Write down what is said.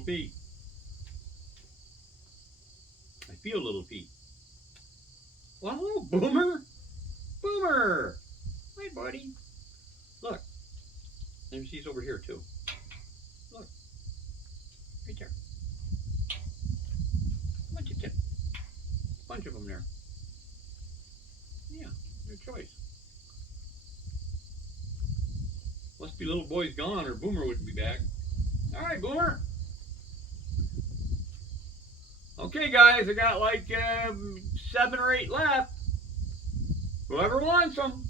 little Pete. I feel little Pete. Well, hello, Boomer. Boomer. Hi, buddy. Look. And she's over here, too. Look. Right there. Bunch of kids. Bunch of them there. Yeah, your choice. Must be little boy's gone or Boomer wouldn't be back. All right, Boomer. Okay, guys, I got like 7 or 8 left. Whoever wants them.